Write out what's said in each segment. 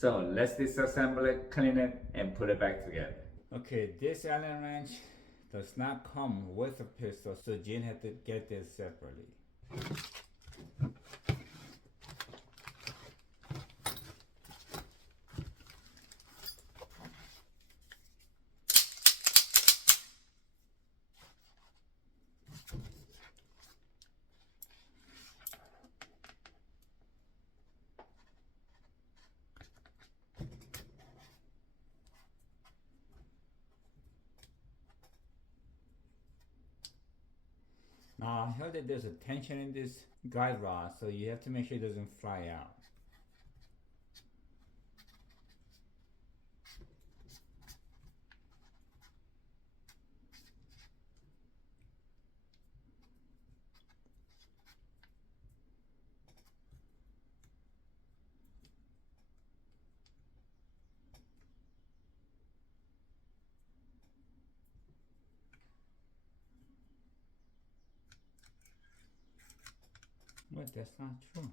So let's disassemble it, clean it, and put it back together. Okay, this Allen wrench does not come with a pistol, so Jane had to get this separately. Now I heard that there's a tension in this guide rod, so you have to make sure it doesn't fly out. But that's not true.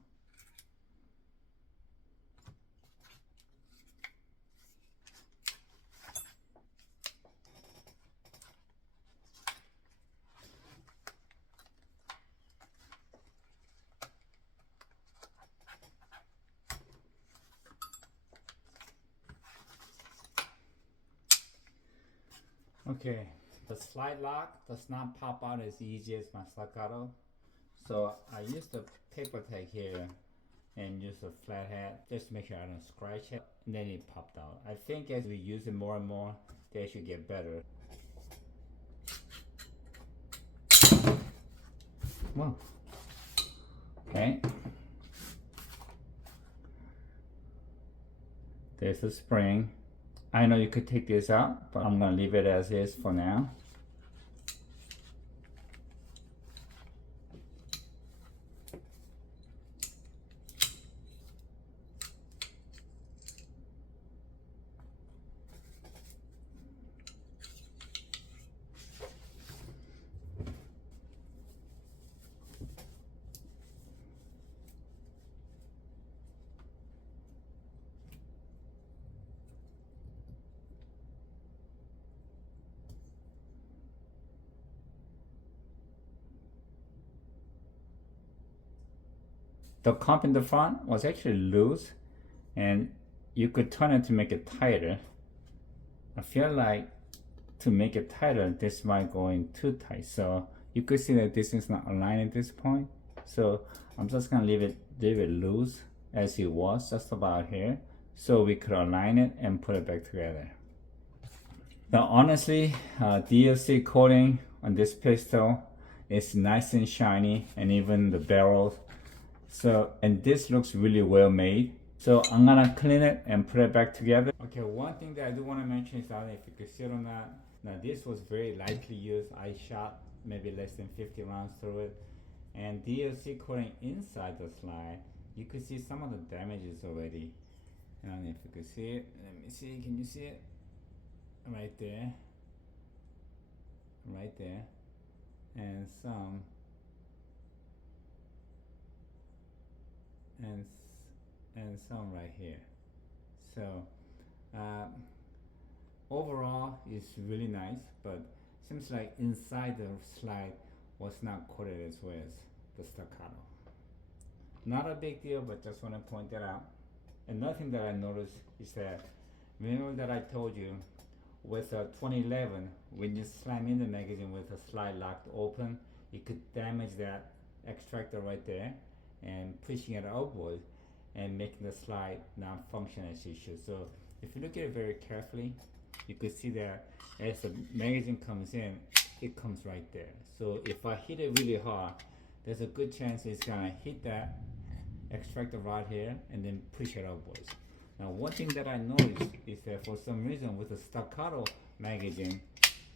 Okay, the slide lock does not pop out as easy as my staccato. So I used the paper tag here and use a flat hat just to make sure I don't scratch it, and then it popped out. I think as we use it more and more, they should get better. Whoa. Okay. There's the spring. I know you could take this out, but I'm gonna leave it as is for now. The comp in the front was actually loose, and you could turn it to make it tighter. I feel like to make it tighter, this might go in too tight. So you could see that this is not aligned at this point. So I'm just gonna leave it loose as it was, just about here, so we could align it and put it back together. Now honestly, DLC coating on this pistol is nice and shiny, and even the barrels. So, and this looks really well made. So I'm gonna clean it and put it back together. Okay, one thing that I do want to mention is, I don't know if you can see it or not. Now this was very lightly used. I shot maybe less than 50 rounds through it. And DLC coating inside the slide, you could see some of the damages already. I don't know if you can see it. Let me see, can you see it? Right there. Right there. And some. And some right here. So overall it's really nice, but seems like inside the slide was not coated as well as the staccato. Not a big deal, but just want to point that out. Another thing that I noticed is that, remember that I told you with a 2011, when you slam in the magazine with a slide locked open, it could damage that extractor right there and pushing it outward and making the slide not function as it should. So if you look at it very carefully, you could see that as the magazine comes in, it comes right there. So if I hit it really hard, there's a good chance it's gonna hit that extractor rod here and then push it outwards. Now one thing that I noticed is that for some reason with the staccato magazine,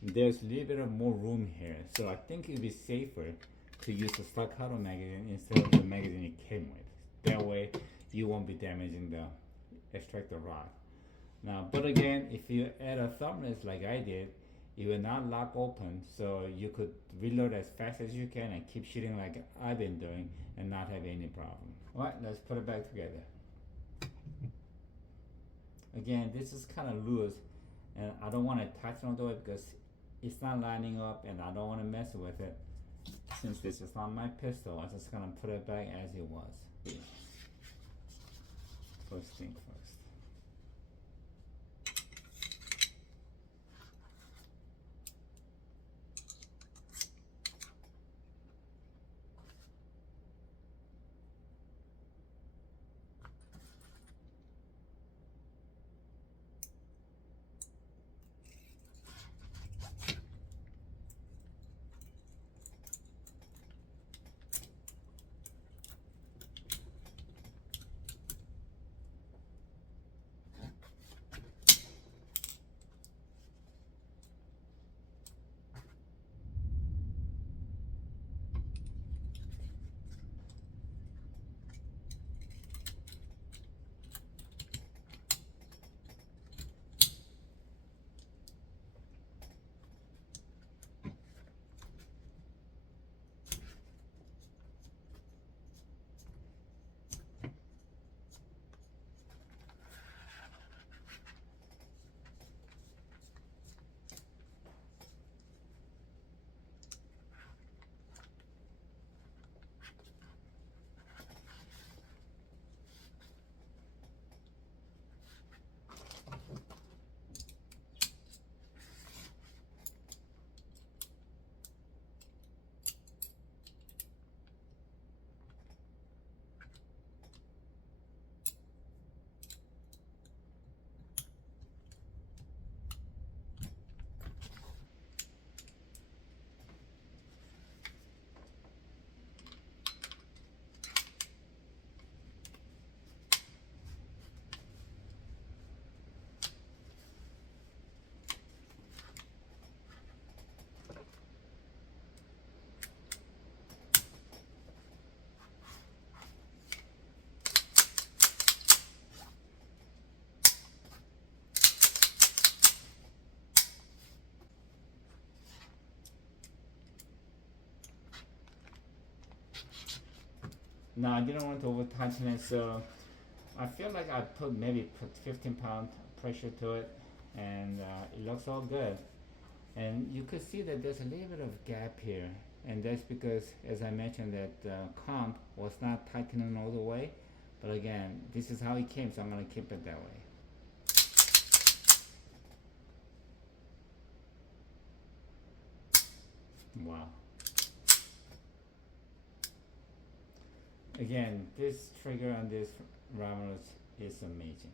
there's a little bit of more room here. So I think it'd be safer to use the staccato magazine instead of the magazine it came with. That way you won't be damaging the extractor rod. Now, but again, if you add a thumbless like I did, it will not lock open, so you could reload as fast as you can and keep shooting like I've been doing and not have any problem. Alright, let's put it back together. Again, this is kind of loose, and I don't want to tighten all the way because it's not lining up, and I don't want to mess with it. Since this is not my pistol, I'm just gonna put it back as it was. First thing first. Now I didn't want to over tighten it, so I feel like I maybe put 15-pound pressure to it, and it looks all good. And you could see that there's a little bit of gap here, and that's because, as I mentioned, that comp was not tightening all the way. But again, this is how it came, so I'm gonna keep it that way. Wow. Again, this trigger on this Romulus is amazing.